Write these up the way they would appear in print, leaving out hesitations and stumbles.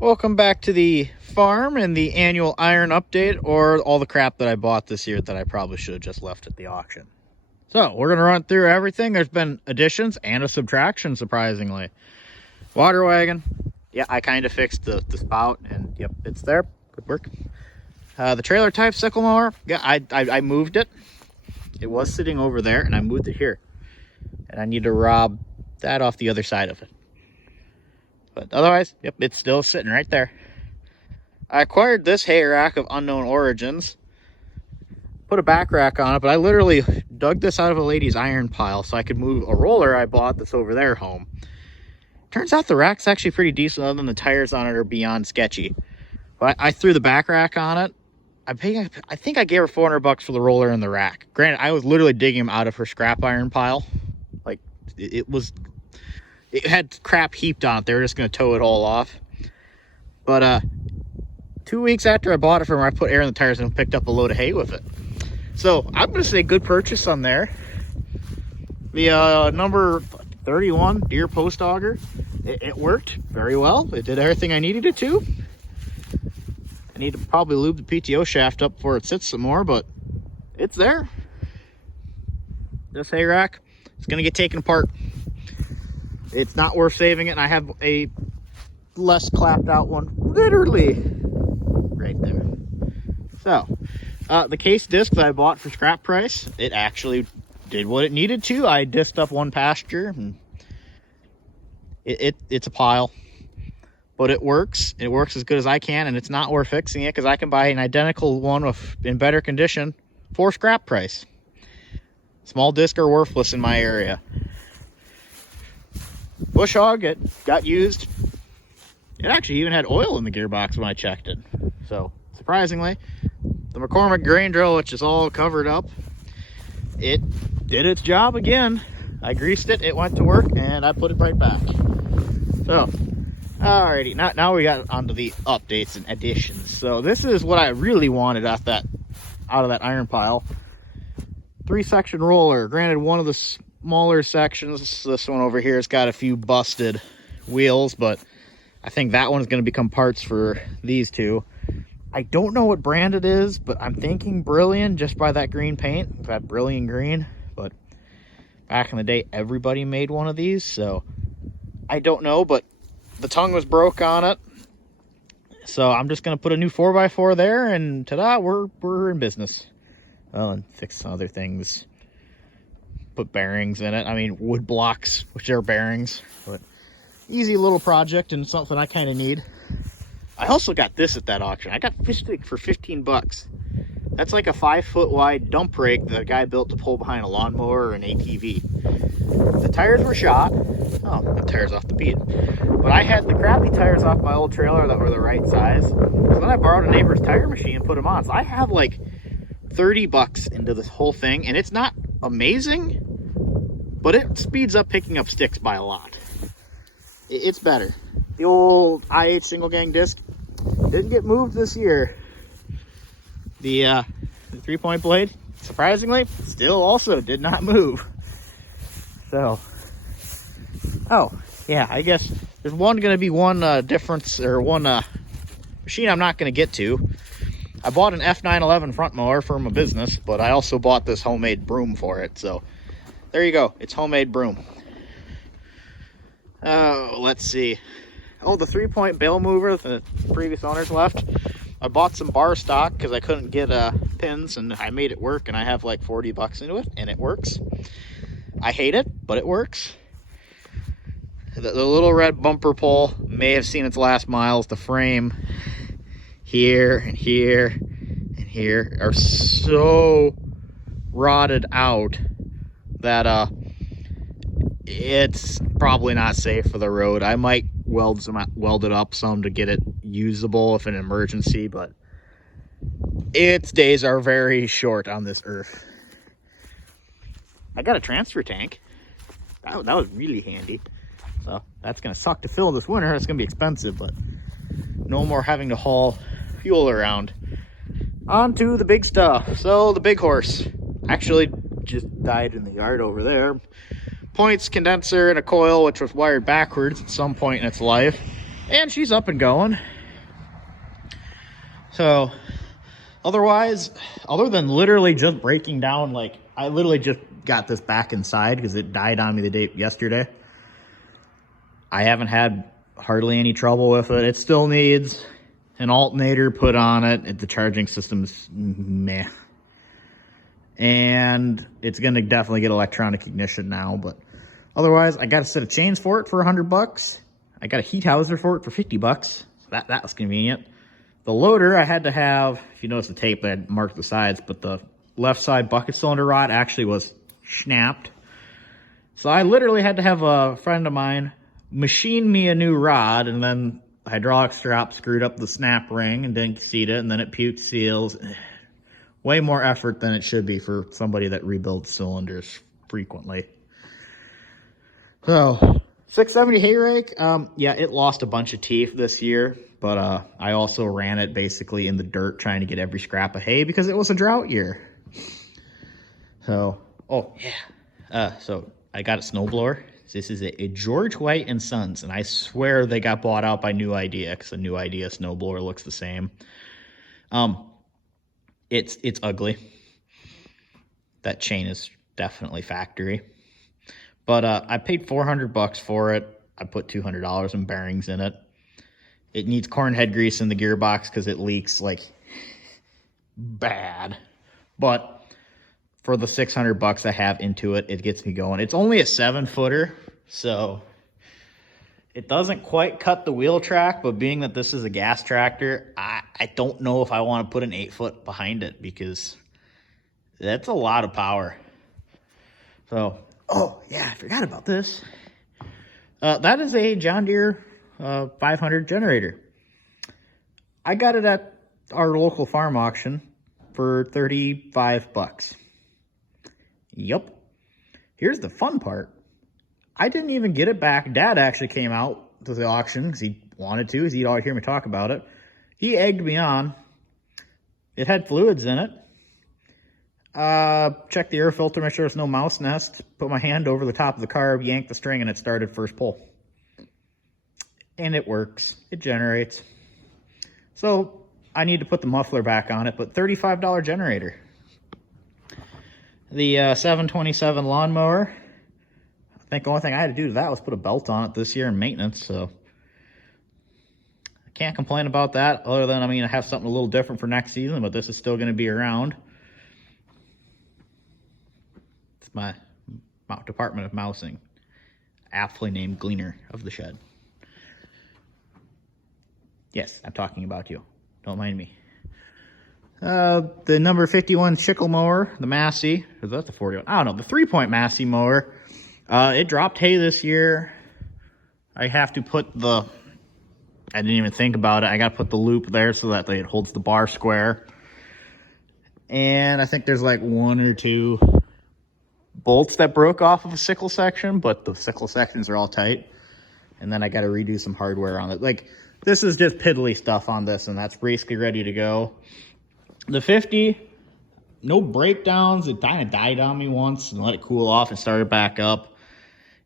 Welcome back to the farm and the annual iron update, or all the crap that I bought this year that I probably should have just left at the auction. So we're going to run through everything. There's been additions and a subtraction, surprisingly. Water wagon. Yeah, I kind of fixed the spout, and yep, it's there. Good work. The trailer type sickle mower. Yeah, I moved it. It was sitting over there, and I moved it here. And I need to rob that off the other side of it. But otherwise, yep, it's still sitting right there. I acquired this hay rack of unknown origins. Put a back rack on it, but I literally dug this out of a lady's iron pile so I could move a roller I bought that's over there home. Turns out the rack's actually pretty decent, other than the tires on it are beyond sketchy. But I threw the back rack on it. I think I gave her $400 for the roller and the rack. Granted, I was literally digging them out of her scrap iron pile. Like, it had crap heaped on it. They were just going to tow it all off. But 2 weeks after I bought it from her, I put air in the tires and picked up a load of hay with it. So I'm going to say good purchase on there. The number 31 Deere post auger, it worked very well. It did everything I needed it to. I need to probably lube the PTO shaft up before it sits some more, but it's there. This hay rack, it's going to get taken apart. It's not worth saving it, and I have a less clapped out one literally right there. So the case disc that I bought for scrap price, it actually did what it needed to. I disced up one pasture, and it's a pile, but it works. It works as good as I can, and it's not worth fixing it because I can buy an identical one in better condition for scrap price. Small discs are worthless in my area. Bush hog, it got used. It actually even had oil in the gearbox when I checked it. So, surprisingly, the McCormick grain drill, which is all covered up, it did its job again. I greased it, it went to work, and I put it right back. So, alrighty, now we got onto the updates and additions. So this is what I really wanted out of that iron pile. 3-section roller. Granted, one of the smaller sections, this one over here, has got a few busted wheels, but I think that one's going to become parts for these two. I don't know what brand it is, but I'm thinking Brilliant, just by that green paint, that Brilliant green. But back in the day, everybody made one of these, so I don't know, but the tongue was broke on it. So I'm just going to put a new 4x4 there, and ta-da, we're in business. Well, and fix some other things. Put bearings in it. I mean, wood blocks, which are bearings. But easy little project and something I kind of need. I also got this at that auction. I got fish stick for $15. That's like a 5-foot wide dump rake that a guy built to pull behind a lawnmower or an ATV. The tires were shot. Oh, the tires off the bead. But I had the crappy tires off my old trailer that were the right size. So then I borrowed a neighbor's tire machine and put them on. So I have like $30 into this whole thing, and it's not amazing, but it speeds up picking up sticks by a lot. It's better. The old IH single gang disc didn't get moved this year. The 3-point blade, surprisingly, still also did not move. So, oh yeah, I guess there's going to be one difference, or one machine I'm not going to get to. I bought an F911 front mower for my business, but I also bought this homemade broom for it. So there you go. It's homemade broom. Oh, let's see. Oh, the 3-point bale mover the previous owners left. I bought some bar stock because I couldn't get pins, and I made it work, and I have like $40 into it, and it works. I hate it, but it works. The little red bumper pole may have seen its last miles. The frame here and here and here are so rotted out that it's probably not safe for the road. I might weld it up some to get it usable if an emergency, but its days are very short on this earth. I got a transfer tank. That was really handy. So that's gonna suck to fill this winter. It's gonna be expensive, but no more having to haul fuel around. On to the big stuff. So the big horse actually just died in the yard over there. Points, condenser, and a coil, which was wired backwards at some point in its life. And she's up and going. So otherwise, other than literally just breaking down, like I literally just got this back inside because it died on me the day yesterday. I haven't had hardly any trouble with it. It still needs an alternator put on it. The charging system's meh. And it's going to definitely get electronic ignition now. But otherwise, I got a set of chains for it for $100. I got a heat houser for it for $50. So that was convenient. The loader, I had to have, if you notice the tape, I had marked the sides, but the left side bucket cylinder rod actually was snapped. So I literally had to have a friend of mine machine me a new rod, and then the hydraulic strap screwed up the snap ring and didn't seat it, and then it puked seals. Way more effort than it should be for somebody that rebuilds cylinders frequently. So, 670 hay rake, yeah, it lost a bunch of teeth this year, but I also ran it basically in the dirt trying to get every scrap of hay because it was a drought year. So, oh yeah, so I got a snowblower. This is a George White and Sons, and I swear they got bought out by New Idea because the New Idea snowblower looks the same. It's ugly. That chain is definitely factory. But I paid $400 for it. I put $200 in bearings in it. It needs corn head grease in the gearbox because it leaks like bad. But for the $600 I have into it, it gets me going. It's only a 7-footer, so it doesn't quite cut the wheel track, but being that this is a gas tractor, I don't know if I want to put an 8-foot behind it because that's a lot of power. So, oh yeah, I forgot about this. That is a John Deere 500 generator. I got it at our local farm auction for $35. Yup. Here's the fun part. I didn't even get it back. Dad actually came out to the auction because he wanted to, because he'd already hear me talk about it. He egged me on. It had fluids in it. Checked the air filter, make sure there's no mouse nest. Put my hand over the top of the carb, yanked the string, and it started first pull. And it works. It generates. So I need to put the muffler back on it, but $35 generator. The 727 lawnmower. I think the only thing I had to do to that was put a belt on it this year in maintenance, so I can't complain about that, other than, I mean, I have something a little different for next season, but this is still going to be around. It's my department of mousing, aptly named Gleaner of the Shed. Yes, I'm talking about you. Don't mind me. The number 51 Chickle mower, the Massey, or that's the 41. I don't know, the 3-point Massey mower. It dropped hay this year. I have to put I didn't even think about it. I got to put the loop there so that it holds the bar square. And I think there's like 1 or 2 bolts that broke off of a sickle section, but the sickle sections are all tight. And then I got to redo some hardware on it. Like, this is just piddly stuff on this, and that's basically ready to go. The 50, no breakdowns. It kind of died on me once and let it cool off and started back up.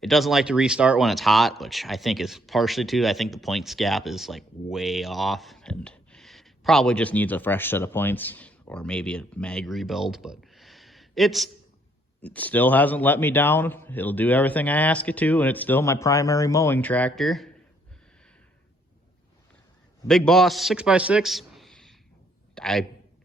It doesn't like to restart when it's hot, which I think is partially too. I think the points gap is like way off and probably just needs a fresh set of points or maybe a mag rebuild, but it still hasn't let me down. It'll do everything I ask it to, and it's still my primary mowing tractor. Big Boss 6x6.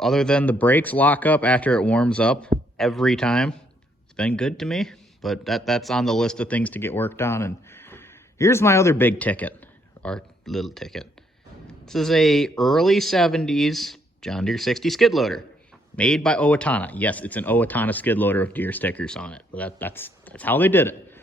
Other than the brakes lock up after it warms up every time, it's been good to me. But that's on the list of things to get worked on. And here's my other big ticket, or little ticket. This is a early 70s John Deere 60 skid loader made by Owatonna. Yes, it's an Owatonna skid loader with Deere stickers on it. But that's how they did it.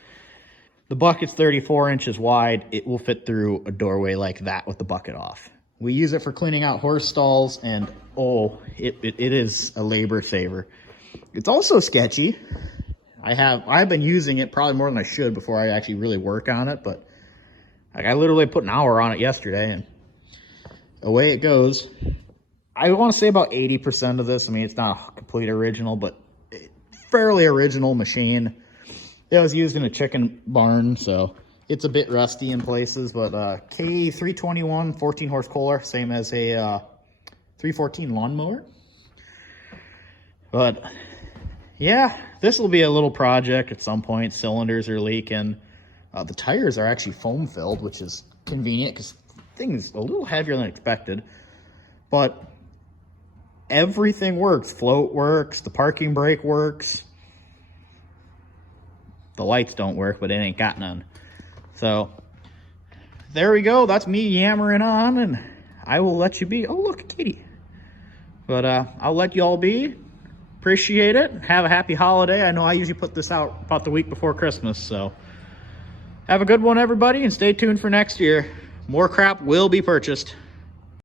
The bucket's 34 inches wide. It will fit through a doorway like that with the bucket off. We use it for cleaning out horse stalls, and oh, it is a labor saver. It's also sketchy. I've been using it probably more than I should before I actually really work on it, but like, I literally put an hour on it yesterday, and away it goes. I want to say about 80% of this, I mean, it's not a complete original, but fairly original machine. It was used in a chicken barn, so It's a bit rusty in places, but K321 14 horse Kohler, same as a 314 lawnmower. But yeah, this will be a little project at some point. Cylinders are leaking. The tires are actually foam filled, which is convenient because the thing is a little heavier than expected. But everything works. Float works. The parking brake works. The lights don't work, but it ain't got none. So there we go. That's me yammering on, and I will let you be. Oh, look, Katie. But I'll let you all be. Appreciate it. Have a happy holiday. I know I usually put this out about the week before Christmas, so have a good one, everybody, and stay tuned for next year. More crap will be purchased.